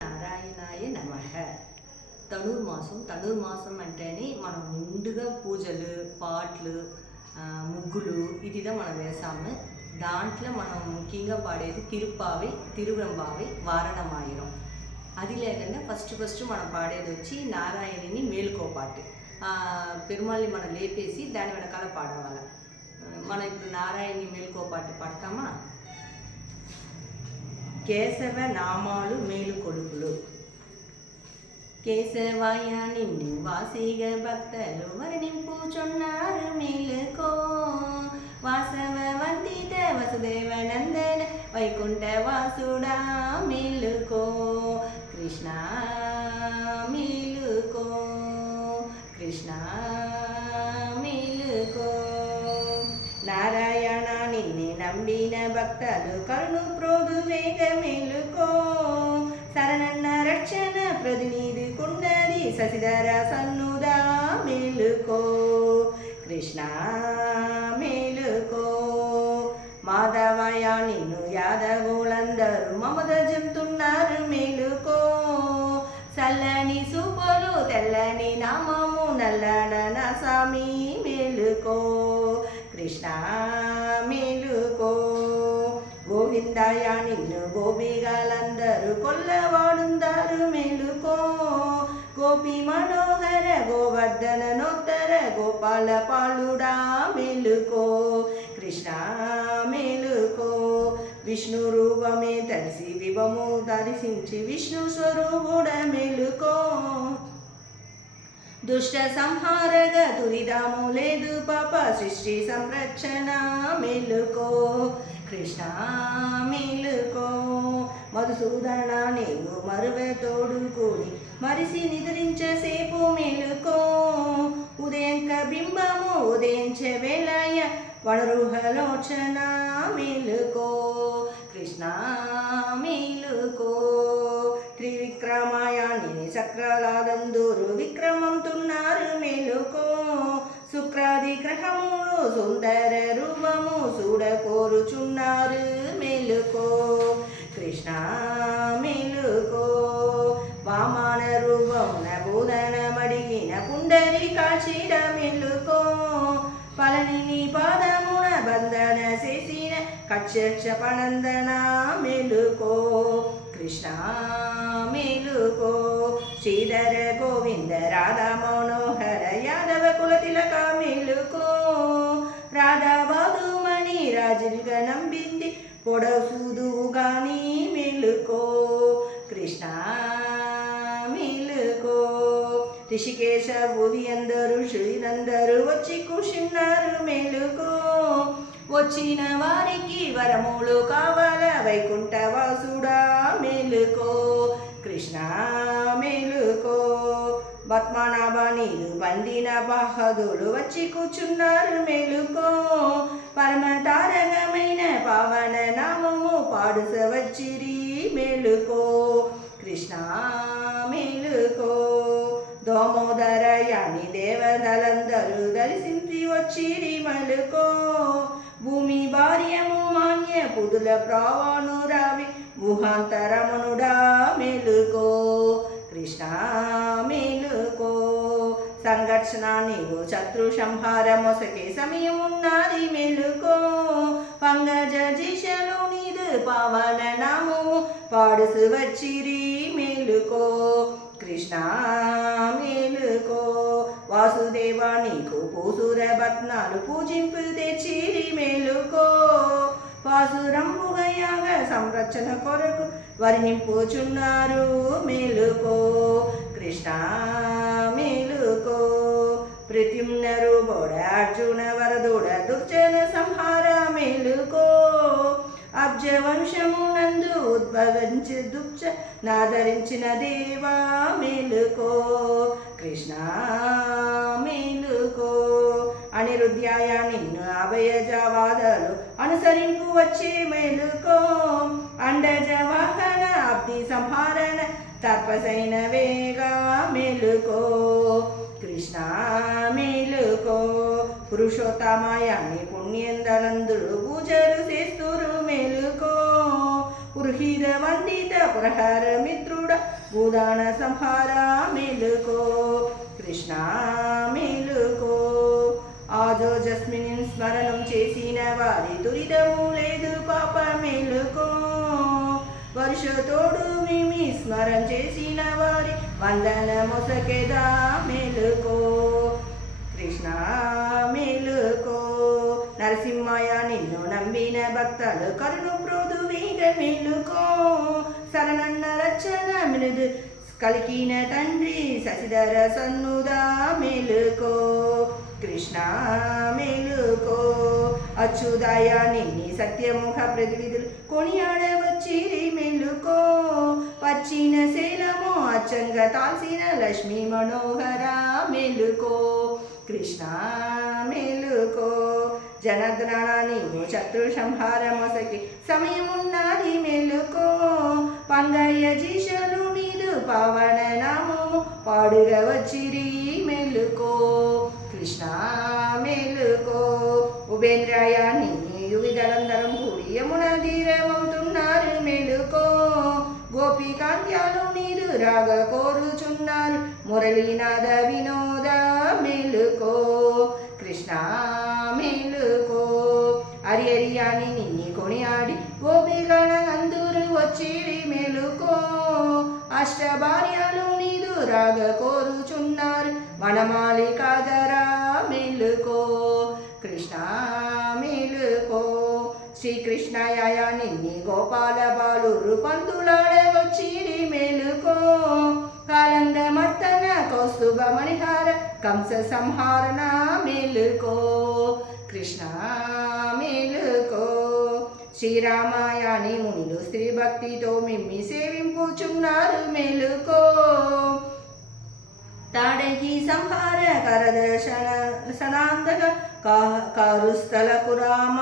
నారాయణాయ నమః. ధనుర్మాసం అంటేనే మనం నిండుగా పూజలు పాటలు ముగ్గులు ఇదిదా మనం వేసాము. దాంట్లో మనం ముఖ్యంగా పాడేది తిరువెంబావి వారణమాయిరం. అది లేకుండా ఫస్ట్ మనం పాడేది వచ్చి నారాయణిని మేలుకోపాటి. పెరుమాళ్ళని మనం లేపేసి దాని వెనకాల పాడవాలి. మనం ఇప్పుడు నారాయణి మేలుకోపాటి పాడతామా? కేశవ నామాలు మేలు కొడుకులు. కేశవాయ నిన్ను వాసిగ భక్తలు వర్ణింపుచున్నారు మేలుకో. వాసవ వందిత వసుదేవ నందన వైకుంఠ వాసుడా మేలుకో. కృష్ణ మేలుకో, కృష్ణ మేలుకో. నారాయణ నిన్నే నమ్మిన భక్తలు కరుణు ప్రోదు వేగ మేలుకో. శరణన్న రక్షణ ప్రతినిధి కుండది శశిధర సన్నుదా మేలుకో. కృష్ణ మేలుకో. మాధవయ నిన్ను యాదవులందరూ మమద చెంతున్నారు మేలుకో. చల్లని సూపులు తెల్లని నామము నల్లన స్వామి మేలుకో. కృష్ణ మేలుకో. గోవిందయ నిన్ను గోపిగలందరూ కొల్లవాడుందారు మేలుకో. గోపి మనోహర గోవర్ధన నోత్తర గోపాల పాలుడా మేలుకో. కృష్ణ మేలుకో. విష్ణు రూపమే తడిసి విభము దర్శించి విష్ణు స్వరూపుడ మేలుకో. దుష్ట సంహారగ తురిదాము లేదు పాప సృష్టి సంరక్షణ మేలుకో. కృష్ణ మేలుకో. మధుసూదన నీవు మరువే తోడుకొని మరిసి నిద్రించేసేపు మేలుకో. ఉదయంక బింబము ఉదయించే వేళయ వనరుహలోచన మేలుకో. కృష్ణ మేలుకో. త్రివిక్రమాయాని చక్రాలందరూ విక్రమం తున్నారు మేలుకో. శుక్రాది గ్రహములు సుందర రూపము చూడకోరుచున్నారు మేలుకో. కృష్ణ మేలుకో. వామన రూపమున బోధన మడిగిన పుండరి కాశీర మేలుకో. పళనిని పాదమున బంధన చేసిన కక్షపనందన మేలుకో. కృష్ణ మేలుకో. శ్రీధర గోవింద రాధా మనోహర యాదవ కుల తిలక మేలుకో. రాధా వాదుమణి రాజులుగా నంబింది పొడసూదుగాని మేలుకో. కృష్ణ మేలుకో. ఋషికేశ భూవి అందరూ శ్రీలందరూ వచ్చి కూర్చున్నారు మేలుకో. వచ్చిన వారికి వరములు కావాల వైకుంఠ వాసుడా మేలుకో. కృష్ణ మేలుకో. పద్మనాభ నీరు బండిన బాహదులు వచ్చి కూర్చున్నారు మేలుకో. పరమ తారకమైన పావన నామము పాడుస వచ్చిరి మేలుకో. కృష్ణ మేలుకో. దోమోదర యాని దేవతలందరూ దర్శించి వచ్చిరి మేలుకో. భూమి భార్యము మాన్య పుదుల ప్రావాను రావి గుహాంతరమనుడా మేలుకో. కృష్ణ మేలుకో. సంఘర్షణ నీవు శత్రు సంహార మొసకే సమయమున్నది మేలుకో. పంగజ జిషలు నీదు పావన నామము పాడుసు వచ్చిరి మేలుకో. కృష్ణ మేలుకో. వాసుదేవ నీకు పూసుర భత్నాలు పూజింపు తెచ్చిరి మేలుకో. పాసురంబుగయాగ సంరక్షణ కొరకు వర్ణింపుచున్నారు మేలుకో. కృష్ణ మేలుకో. ప్రత్యుమ్న రూపోడ అర్జున వరదోడ దుర్జన సంహార మేలుకో. అబ్జ వంశము నందు ఉద్భవించి దుఃఖ నాదరించిన దేవా మేలుకో. కృష్ణ మేలుకో. అనిరుద్ధ్యాయ నిన్ను అభయజవాదలు అనుసరింపు వచ్చే మేలుకో. అండజ వాహన అబ్ది సంహారణ తర్పసైన వేగా మేలుకో. కృష్ణ మేలుకో. పురుషోత్తమయాన్ని పుణ్యందనందులు పూజలు చేస్తురు మేలుకో. పురుహిర వందిత పురహర మిత్రుడ భూదాన సంహార మేలుకో కృష్ణ మేలుకో. ఆజో జస్మిన్ స్మరణం చేసిన వారి దురితము లేదు పాప మేలుకో. వర్షతోడు మిమి స్మరణ చేసిన వారి వందన మొసకెదా మేలుకో కృష్ణ మేలుకో. నరసింహయ నిన్ను నమ్మిన భక్తలు కరుణు ప్రోదువీగ మేలుకో. శరణన్న రచన మృదు కలికిన తండ్రి శశిధర సన్నుదా మేలుకో కృష్ణ మేలుకో. అచ్యుదాయ నిన్ని సత్యముఖ ప్రతివిధులు కొనియాడవచ్చిరి మేలుకో. పచ్చిన శైలము అచ్చంగా తాల్సిన లక్ష్మీ మనోహర మేలుకో కృష్ణ మేలుకో. జనద్రణ నీవు శత్రు సంహార మొసకి సమయమున్నది మేలుకో. పంగయ్య జీషలు నీదు పవన నామము పాడుగా వచ్చిరి మేలుకో కృష్ణ మేలుకో. ఉపేంద్రయ నీ యువిదలందరం కూడి యమున తీరమవుతున్నారు మేలుకో. గోపికాంత్యాలు నీరు రాగ కోరుచున్నారు మురళీనాథ వినోద మేలుకో కృష్ణ మేలుకో. హరియరియాని నిన్ని కొనియాడి గోపిగణందరూ వచ్చిరి మేలుకో. అష్టభార్యలు నీదు రాగ కోరుచున్నారు వనమాలికాధరా మేలుకో కృష్ణ మేలుకో. శ్రీకృష్ణయాయ నిన్ని గోపాల బాలురు పందులాడ వచ్చిరి మేలుకో. కాలంద మర్తన కౌస్తుభ మణిహార కంస సంహారణ మేలుకో కృష్ణ మేలుకో. శ్రీరామాయణి మునిలు స్త్రీ భక్తితో మిమ్మి సేవింపుచున్నారు మేలుకో. తాడకి సంహార కరదర్శన సనాంతక కారుస్థలకు రామ